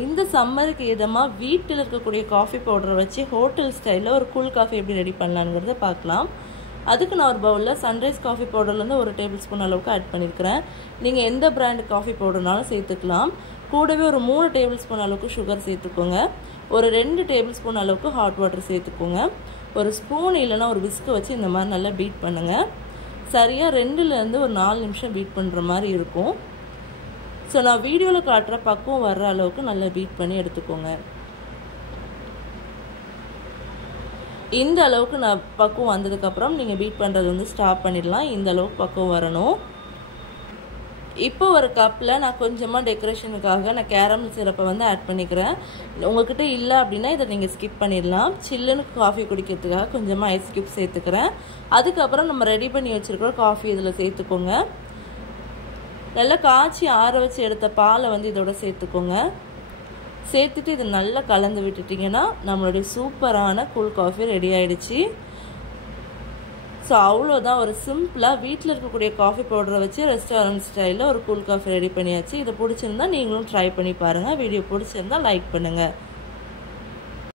இந்த சம்மருக்கு இதமாக வீட்டில் இருக்கக்கூடிய காஃபி பவுடரை வச்சு ஹோட்டல் ஸ்டைலில் ஒரு கூல் காஃபி எப்படி ரெடி பண்ணலாங்கிறத பார்க்கலாம். அதுக்கு நான் ஒரு பவுலில் சன்ரைஸ் காஃபி பவுடர்லேருந்து 1 டேபிள் ஸ்பூன் அளவுக்கு ஆட் பண்ணியிருக்கிறேன். நீங்கள் எந்த பிராண்டு காஃபி பவுடர்னாலும் சேர்த்துக்கலாம். கூடவே ஒரு 3 டேபிள் ஸ்பூன் அளவுக்கு சுகர் சேர்த்துக்கோங்க. ஒரு 2 டேபிள் ஸ்பூன் அளவுக்கு ஹாட் வாட்டர் சேர்த்துக்கோங்க. ஒரு ஸ்பூன் இல்லைனா ஒரு விஸ்கை வச்சு இந்த மாதிரி நல்லா பீட் பண்ணுங்கள். சரியாக 2லேருந்து ஒரு 4 நிமிஷம் பீட் பண்ணுற மாதிரி இருக்கும். ஸோ நான் வீடியோவில் காட்டுற பக்குவம் வர்ற அளவுக்கு நல்லா பீட் பண்ணி எடுத்துக்கோங்க. இந்த அளவுக்கு நான் பக்குவம் வந்ததுக்கப்புறம் நீங்கள் பீட் பண்ணுறது வந்து ஸ்டாப் பண்ணிடலாம். இந்த அளவுக்கு பக்குவம் வரணும். இப்போ ஒரு கப்பில் நான் கொஞ்சமாக டெக்கரேஷனுக்காக நான் கேரமல் சிரப்பை வந்து ஆட் பண்ணிக்கிறேன். உங்கள்கிட்ட இல்லை அப்படின்னா இதை நீங்கள் ஸ்கிப் பண்ணிடலாம். சில்லுன்னு காஃபி குடிக்கிறதுக்காக கொஞ்சமாக ஐஸ் க்யூப் சேர்த்துக்கிறேன். அதுக்கப்புறம் நம்ம ரெடி பண்ணி வச்சுருக்கிற காஃபி இதில் சேர்த்துக்கோங்க. நல்லா காய்ச்சி ஆற வச்சு எடுத்த பாலை வந்து இதோட சேர்த்துக்கோங்க. சேர்த்துட்டு இது நல்லா கலந்து விட்டுட்டிங்கன்னா நம்மளுடைய சூப்பரான கூல் காஃபி ரெடி ஆகிடுச்சு. ஸோ அவ்வளோதான், ஒரு சிம்பிளாக வீட்டில் இருக்கக்கூடிய காஃபி பவுடரை வச்சு ரெஸ்டாரண்ட் ஸ்டைலில் ஒரு கூல் காஃபி ரெடி பண்ணியாச்சு. இதை பிடிச்சிருந்தா நீங்களும் ட்ரை பண்ணி பாருங்கள். வீடியோ பிடிச்சிருந்தா லைக் பண்ணுங்கள்.